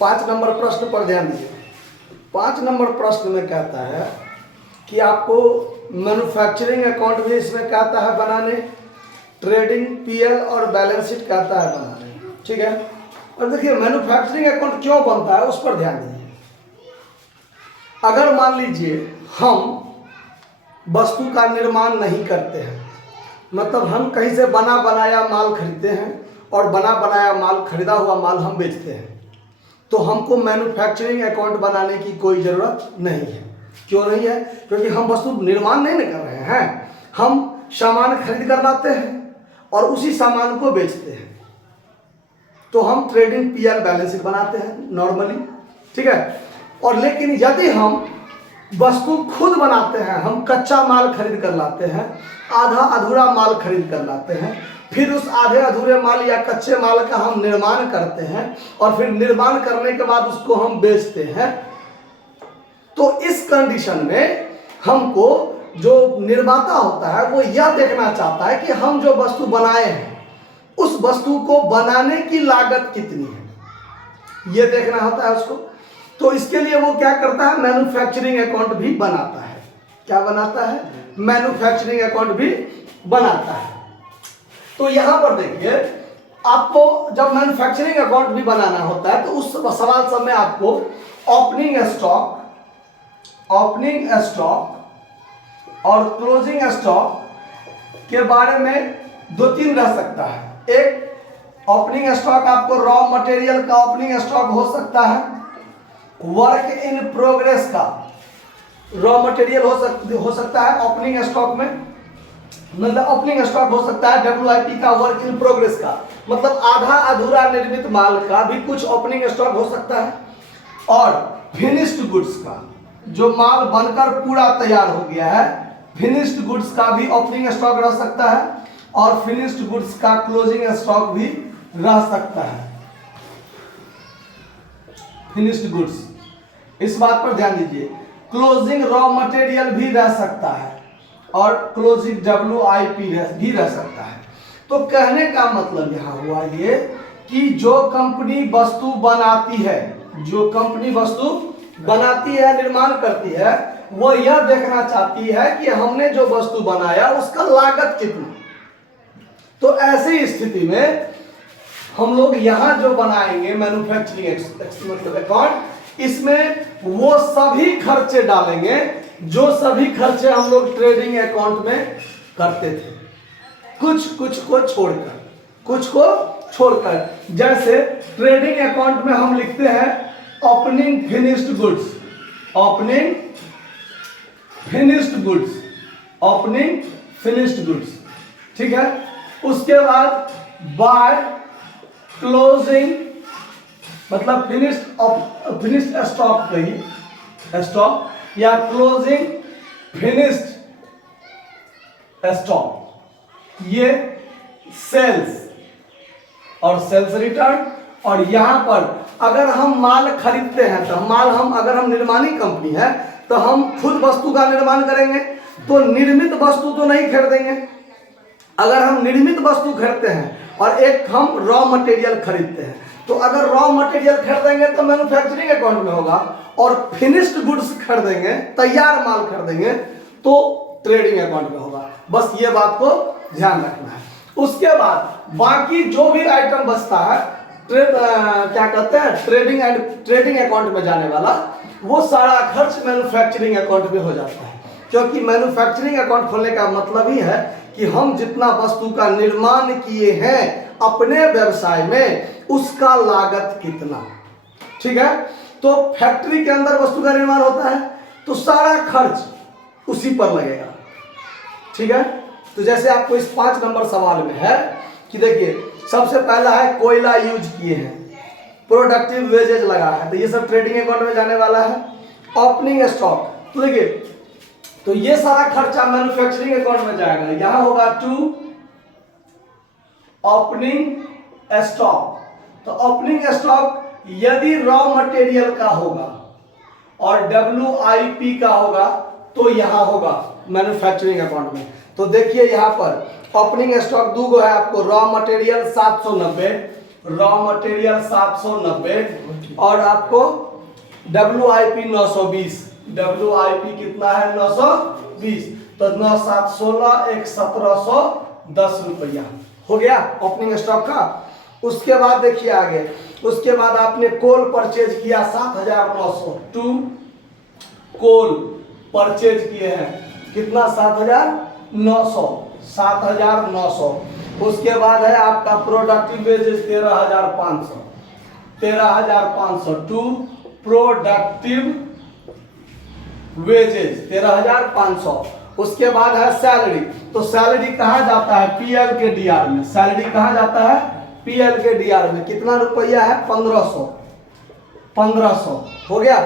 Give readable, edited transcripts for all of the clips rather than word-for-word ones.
5 number प्रश्न पर ध्यान दीजिए। 5 नंबर प्रश्न में कहता है कि आपको मैन्युफैक्चरिंग अकाउंट भी इसमें कहता है बनाने, ट्रेडिंग पीएल और बैलेंस शीट कहता है बनाने। ठीक है, और देखिए मैन्युफैक्चरिंग अकाउंट क्यों बनता है उस पर ध्यान दीजिए। अगर मान लीजिए हम वस्तु का निर्माण नहीं करते हैं, मतलब हम कहीं से बना बनाया माल खरीदते हैं और बना बनाया माल, खरीदा हुआ माल हम बेचते हैं, तो हमको मैन्युफैक्चरिंग अकाउंट बनाने की कोई ज़रूरत नहीं है। क्यों नहीं है? क्योंकि हम वस्तु निर्माण नहीं कर रहे हैं, हम सामान खरीद कर लाते हैं और उसी सामान को बेचते हैं। तो हम ट्रेडिंग पीएल बैलेंस शीट बनाते हैं नॉर्मली। ठीक है, और लेकिन यदि हम वस्तु खुद बनाते हैं, हम कच्चा माल खरीद कर लाते हैं, आधा अधूरा माल खरीद कर लाते हैं, फिर उस आधे अधूरे माल या कच्चे माल का हम निर्माण करते हैं और फिर निर्माण करने के बाद उसको हम बेचते हैं, तो इस कंडीशन में हमको जो निर्माता होता है वो यह देखना चाहता है कि हम जो वस्तु बनाए हैं उस वस्तु को बनाने की लागत कितनी है, ये देखना होता है उसको। तो इसके लिए वो क्या करता है, मैन्युफैक्चरिंग अकाउंट भी बनाता है। क्या बनाता है? मैन्युफैक्चरिंग अकाउंट भी बनाता है। तो यहां पर देखिए, आपको जब मैन्युफैक्चरिंग अकाउंट भी बनाना होता है तो उस सवाल सब में आपको ओपनिंग स्टॉक और क्लोजिंग स्टॉक के बारे में 2-3 रह सकता है। एक ओपनिंग स्टॉक आपको रॉ मटेरियल का ओपनिंग स्टॉक हो सकता है, वर्क इन प्रोग्रेस का रॉ मटेरियल हो सकता है ओपनिंग स्टॉक में, मतलब ओपनिंग स्टॉक हो सकता है WIP का, वर्क इन प्रोग्रेस का, मतलब आधा अधूरा निर्मित माल का भी कुछ ओपनिंग स्टॉक हो सकता है, और फिनिश्ड गुड्स का, जो माल बनकर पूरा तैयार हो गया है, फिनिश्ड गुड्स का भी ओपनिंग स्टॉक रह सकता है, और फिनिश्ड गुड्स का क्लोजिंग स्टॉक भी रह सकता है। फिनिश्ड गुड्स, इस बात पर ध्यान दीजिए। क्लोजिंग रॉ मटेरियल भी रह सकता है और क्लोजिंग WIP भी रह सकता है। तो कहने का मतलब यहां हुआ ये कि जो कंपनी वस्तु बनाती है, जो कंपनी वस्तु बनाती है, निर्माण करती है, वो यह देखना चाहती है कि हमने जो वस्तु बनाया उसका लागत कितनी। तो ऐसी स्थिति में हम लोग यहां जो बनाएंगे मैन्युफैक्चरिंग मतलब अकाउंट, इसमें वो सभी खर्चे डालेंगे जो सभी खर्चे हम लोग ट्रेडिंग अकाउंट में करते थे, कुछ को छोड़कर। जैसे ट्रेडिंग अकाउंट में हम लिखते हैं ओपनिंग फिनिश्ड गुड्स, ठीक है। उसके बाद बाय क्लोजिंग, मतलब फिनिश्ड स्टॉक कहिए, स्टॉक, या क्लोजिंग फिनिश्ड स्टॉक, ये सेल्स और सेल्स रिटर्न। और यहां पर अगर हम माल खरीदते हैं तो अगर हम निर्माणी कंपनी है तो हम खुद वस्तु का निर्माण करेंगे, तो निर्मित वस्तु तो नहीं खरीदेंगे। अगर हम निर्मित वस्तु खरीदते हैं और एक हम रॉ मटेरियल खरीदते हैं, तो अगर रॉ मटेरियल खरीदेंगे तो मैन्युफैक्चरिंग अकाउंट में होगा, और फिनिश्ड गुड्स खरीदेंगे, तैयार माल खरीदेंगे, तो ट्रेडिंग अकाउंट में होगा। बस ये बात को ध्यान रखना है। उसके बाद बाकी जो भी आइटम बचता है, क्या कहते हैं, ट्रेडिंग अकाउंट में जाने वाला, वो सारा खर्च मैन्युफैक्चरिंग अकाउंट में हो जाता है। क्योंकि मैन्युफैक्चरिंग अकाउंट खोलने का मतलब ही है कि हम जितना वस्तु का निर्माण किए हैं अपने व्यवसाय में, उसका लागत कितना। ठीक है, तो फैक्ट्री के अंदर वस्तु का निर्माण होता है तो सारा खर्च उसी पर लगेगा। ठीक है, तो जैसे आपको इस 5 नंबर सवाल में है कि देखिए, सबसे पहला है कोयला यूज किए हैं, प्रोडक्टिव वेजेज लगा है, तो ये सब ट्रेडिंग अकाउंट में जाने वाला है। ओपनिंग स्टॉक, तो देखिए, तो ये सारा खर्चा मैन्युफैक्चरिंग अकाउंट में जाएगा। यहां होगा टू ओपनिंग स्टॉक, तो ओपनिंग स्टॉक यदि रॉ मटेरियल का होगा और WIP का होगा तो यहां होगा मैन्युफैक्चरिंग अकाउंट में। तो देखिए यहां पर ओपनिंग स्टॉक 2 गो है आपको, रॉ मटेरियल 790 रॉ मटेरियल 790 और आपको WIP 920। WIP कितना है? 920। तो 9 7 16 1 1710 रुपया हो गया ओपनिंग स्टॉक का। उसके बाद देखिए आगे, उसके बाद आपने कोल परचेज किया 7900। टू कोल परचेज किए हैं कितना? 7900। 7900। उसके बाद है आपका productive wages 13500। 13500 to productive wages 13500। उसके बाद है सैलरी। तो सैलरी कहाँ जाता है? PL के DR में। सैलरी कहाँ जाता है? PL के DR में। कितना रुपया है? 1500। 1500 हो गया।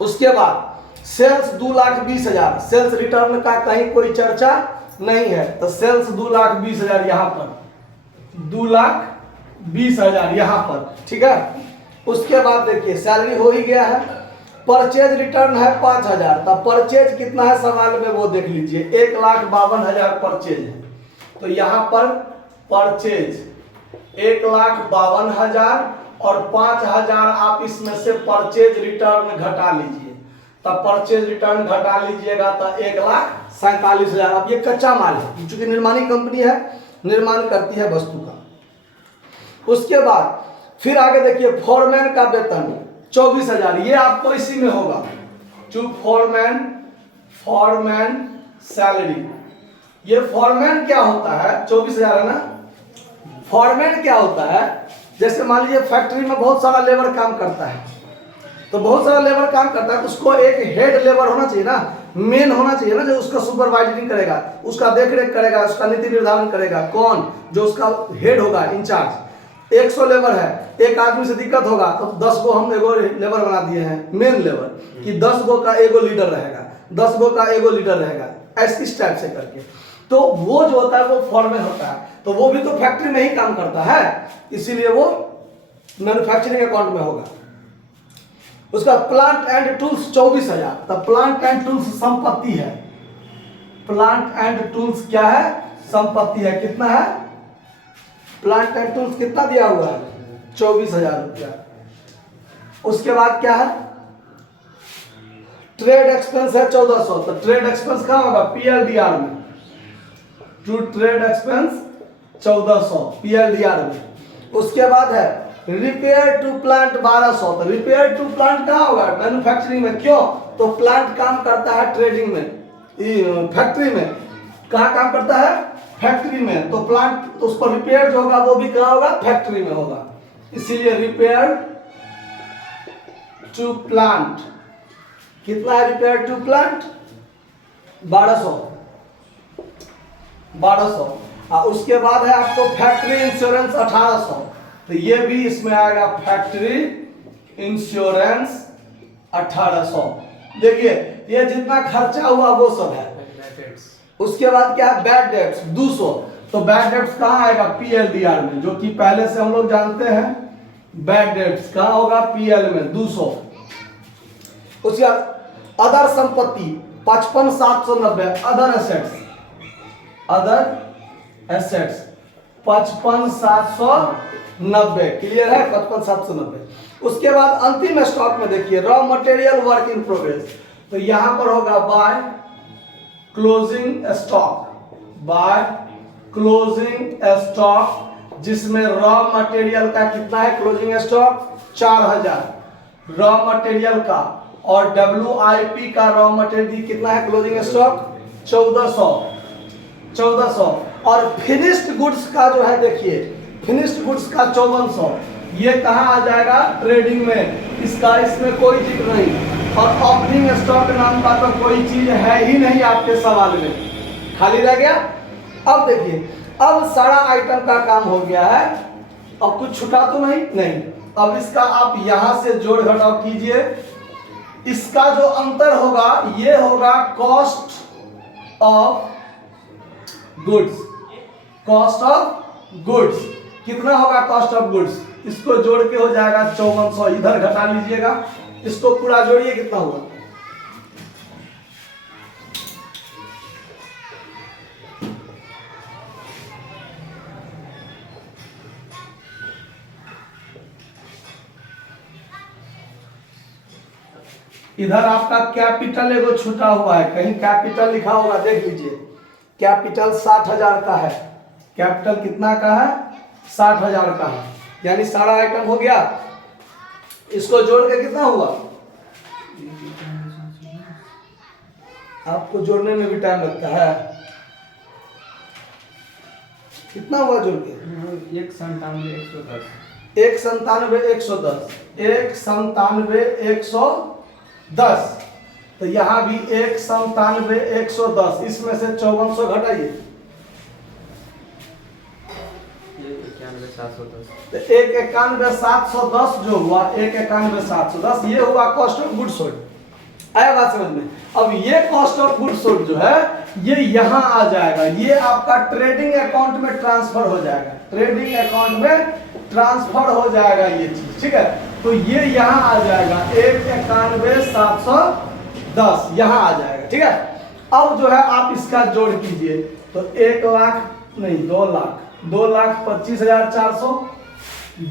उसके बाद सेल्स 2,20,000। सेल्स रिटर्न का कहीं कोई चर्चा नहीं है, तो सेल्स 2,20,000 यहाँ पर, 2,20,000 यहाँ पर, ठीक है। उसके बाद देखिए सैलरी हो ही गया है। परचेज रिटर्न है 5,000। तब परचेज कितना है सवाल में वो देख लीजिए, 1,52,000 परचेज है। तो यहाँ पर परचेज 1,52,000 और 5,000 आप इसमें से परचेज रिटर्न घटा लीजिए। तब परचेज रिटर्न घटा लीजिएगा तो 1,47,000। अब ये कच्चा माल है, चूंकि निर्माणी कंपनी है, निर्माण करती है वस्तु का। उसके बाद फिर आगे देखिए फॉरमैन का वेतन 24,000। ये आपको इसी में होगा। To foreman salary. ये फॉरमैन क्या होता है? 24,000 है ना। फॉरमैन क्या होता है? जैसे मान लीजिए फैक्ट्री में बहुत सारा लेबर काम करता है, तो बहुत सारा लेबर काम करता है, उसको एक हेड लेबर होना चाहिए ना, मेन होना चाहिए ना, जो उसका सुपरवाइजरिंग करेगा, उसका देखरेख करेगा, उसका नीति निर्धारण करेगा। कौन? जो उसका हेड होगा, इंचार्ज। 100 लेबर है, एक आदमी से दिक्कत होगा तो 10 गो हम एगो लेबर बना दिए हैं, मेन लेबर, कि 10 गो का एगो लीडर रहेगा, 10 गो का एगो लीडर रहेगा, ऐसे इस टाइप से करके। तो वो जो होता है वो फॉरमैन होता है। तो वो भी तो फैक्ट्री में ही काम करता है, इसीलिए वो मैन्युफैक्चरिंग अकाउंट में होगा। उसका प्लांट एंड टूल्स 24,000। तब प्लांट एंड टूल्स संपत्ति है। प्लांट एंड टूल्स क्या है? संपत्ति है। कितना है? प्लांट एंड टूल्स कितना दिया हुआ है? 24,000 रुपया। उसके बाद क्या है? ट्रेड एक्सपेंस है 1400। तो ट्रेड एक्सपेंस कहाँ होगा? PLDR में। टू ट्रेड एक्सपेंस 1400 PLDR में। उसके बाद है रिपेयर टू प्लांट 1200। तो रिपेयर टू प्लांट कहाँ होगा? मैन्युफैक्चरिंग में। क्यों? तो प्लांट काम करता है ट्रेडिंग में, फैक्ट्री में। कहाँ काम करता है? फैक्ट्री में। तो प्लांट, तो उस पर रिपेयर जो होगा वो भी कहाँ होगा? फैक्ट्री में होगा। इसीलिए रिपेयर टू प्लांट कितना है? Repair to plant 1200। उसके बाद है आपको फैक्ट्री इंश्योरेंस 1800। तो ये भी इसमें आएगा, फैक्ट्री इंश्योरेंस 1800। देखिए ये जितना खर्चा हुआ वो सब है। उसके बाद क्या है? Bad debts 200। तो बैड डेट्स कहाँ आएगा? PLDR में, जो कि पहले से हम लोग जानते हैं। बैड डेट्स कहाँ होगा? PL में 200। उसके बाद अदर संपत्ति 55,790। Other assets 55,790। क्लियर है? 55,790। उसके बाद अंतिम स्टॉक में देखिए raw material work in progress. तो यहां पर होगा बाय क्लोजिंग स्टॉक, जिसमें रॉ मटेरियल का कितना है? क्लोजिंग स्टॉक 4,000 रॉ मटेरियल का, और WIP का रॉ मटेरियल कितना है? Closing stock 1400। और फिनिश्ड गुड्स का जो है देखिए, फिनिश्ड गुड्स का 5400। ये कहाँ आ जाएगा? ट्रेडिंग में। इसमें कोई जिक्र नहीं। और ओपनिंग स्टॉक नाम का तो कोई चीज है ही नहीं आपके सवाल में, खाली रह गया। अब देखिए, अब सारा आइटम का काम हो गया है। अब कुछ छुटा तो नहीं। अब इसका आप यहां से जोड़ घटाव कीजिए। इसका जो अंतर होगा ये होगा कॉस्ट ऑफ गुड्स। कितना होगा कॉस्ट ऑफ गुड्स? इसको जोड़ के हो जाएगा 5400। इधर घटा लीजिएगा, इसको पूरा जोड़िए, कितना हुआ? इधर आपका कैपिटल एगो छूटा हुआ है, कहीं कैपिटल लिखा होगा, देख लीजिए। कैपिटल 60,000 का है। कैपिटल कितना का है? 60,000 का है। यानी सारा आइटम हो गया। इसको जोड़ के कितना हुआ? आपको जोड़ने में भी टाइम लगता है। कितना हुआ जोड़ के? 197,110। 197,110। 197,110। तो यहाँ भी 197,110। इसमें से 5400 घटाइए। 191,710। तो 191,710 जो हुआ, 191,710 ये हुआ कॉस्ट ऑफ गुड सोल्ड। आया बात समझ में? अब ये कॉस्ट ऑफ गुड सोल्ड जो है ये यहाँ आ जाएगा। ये आपका ट्रेडिंग अकाउंट में ट्रांसफर हो जाएगा। ट्रेडिंग अकाउंट में ट्रांसफर हो जाएगा ये चीज, ठीक है। तो ये यहाँ आ जाएगा 191,710 यहाँ आ जाएगा, ठीक है। अब जो है आप इसका जोड़ कीजिए तो 1 लाख नहीं 2 लाख, 2,25,400,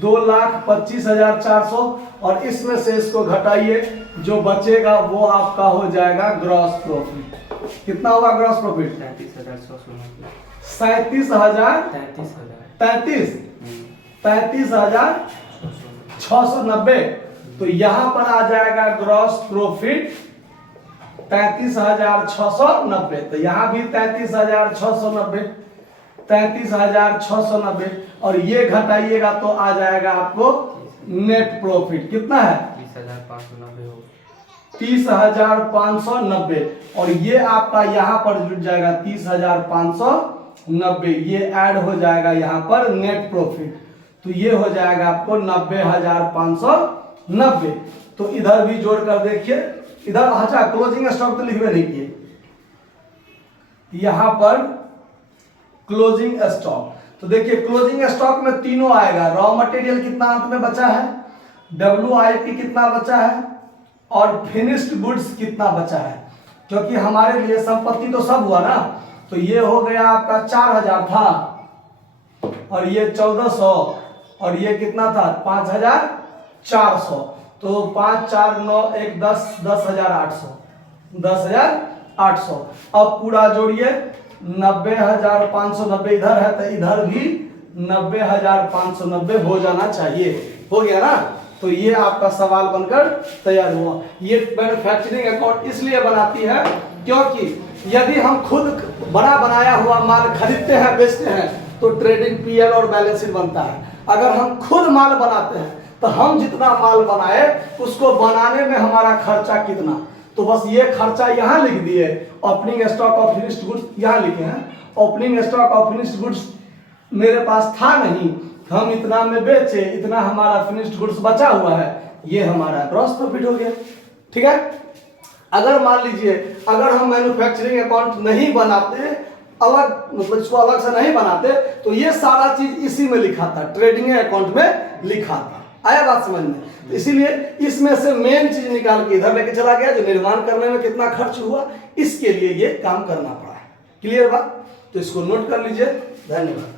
2,25,400 और इसमें से इसको घटाइए, जो बचेगा वो आपका हो जाएगा ग्रॉस प्रॉफिट। कितना होगा ग्रॉस प्रॉफिट? 33,690। तो यहाँ पर आ जाएगा ग्रॉस प्रॉफिट 33,690। तो यहाँ भी 33,690, 33,690 और ये घटाइएगा तो आ जाएगा आपको नेट प्रॉफिट। कितना है? 30,590 और ये आपका यहाँ पर जुट जाएगा 30,590। ये ऐड हो जाएगा यहाँ पर नेट प्रॉफिट। तो ये हो जाएगा आपको 90,590। तो इधर भी जोड़ कर देखिए। इधर अच्छा क्लोजिंग स्टॉक तो लिखवे नहीं किए, यहाँ पर क्लोजिंग स्टॉक। तो देखिए क्लोजिंग स्टॉक में तीनों आएगा। रॉ मटेरियल कितना अंत में बचा है, WIP कितना बचा है और फिनिश्ड गुड्स कितना बचा है। क्योंकि हमारे लिए संपत्ति तो सब हुआ ना। तो ये हो गया आपका 4,000 था और ये 1,400 और ये कितना था 5,400। तो 5, 4, 9, 1, 10, 10,800, 10,800। अब पूरा जोड़िए 90,590 इधर है तो इधर भी 90,590 हो जाना चाहिए। हो गया ना। तो ये आपका सवाल बनकर तैयार हुआ। ये मैन्युफैक्चरिंग अकाउंट इसलिए बनाती है क्योंकि यदि हम खुद बना बनाया हुआ माल खरीदते हैं बेचते हैं तो ट्रेडिंग PL और बैलेंस शीट बनता है। अगर हम खुद माल बनाते हैं तो हम जितना माल बनाए उसको बनाने में हमारा खर्चा कितना, तो बस ये खर्चा यहाँ लिख दिए। Opening stock of finished goods यहाँ लिखे हैं। Opening stock of finished goods मेरे पास था नहीं, हम इतना में बेचे, इतना हमारा फिनिश्ड गुड्स बचा हुआ है, ये हमारा ग्रॉस प्रॉफिट हो गया, ठीक है। अगर मान लीजिए अगर हम मैन्युफैक्चरिंग अकाउंट नहीं बनाते, अलग मतलब इसको अलग से नहीं बनाते, तो ये सारा चीज इसी में लिखा था, ट्रेडिंग अकाउंट में लिखा था। आया बात समझ में? इसीलिए इसमें से मेन चीज निकाल के इधर लेके चला गया, जो निर्माण करने में कितना खर्च हुआ, इसके लिए ये काम करना पड़ा है। क्लियर बात? तो इसको नोट कर लीजिए। धन्यवाद।